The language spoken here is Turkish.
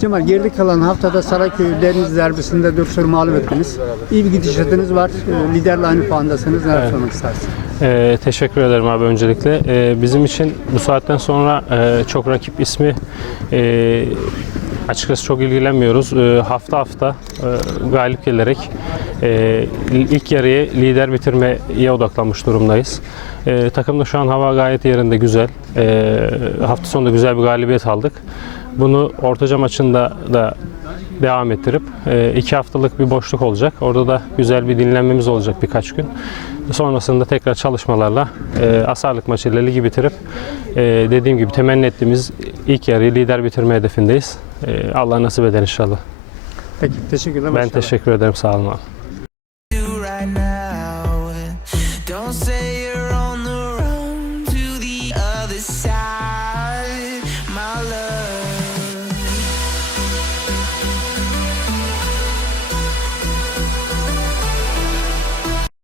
Cemal geride kalan haftada Saraköy Deniz derbisinde 4 soru mağlup ettiniz. İyi bir gidişatınız var. Ee, Liderle aynı puandasınız. Neler Evet. sormak istersiniz? Ee, teşekkür ederim abi öncelikle. Ee, bizim için bu saatten sonra e, çok rakip ismi e, açıkçası çok ilgilenmiyoruz. Ee, hafta hafta e, galip gelerek e, ilk yarıyı lider bitirmeye odaklanmış durumdayız. E, takımda şu an hava gayet yerinde güzel. E, hafta sonunda güzel bir galibiyet aldık. Bunu Ortaca maçında da devam ettirip e, iki haftalık bir boşluk olacak. Orada da güzel bir dinlenmemiz olacak birkaç gün. Sonrasında tekrar çalışmalarla e, Asarlık maçıyla ligi bitirip e, dediğim gibi temenni ettiğimiz ilk yarıyı lider bitirme hedefindeyiz. Allah nasip eder inşallah. Peki teşekkürler. Ben inşallah. teşekkür ederim sağ olun abi. Don't say you're on the run to the other side.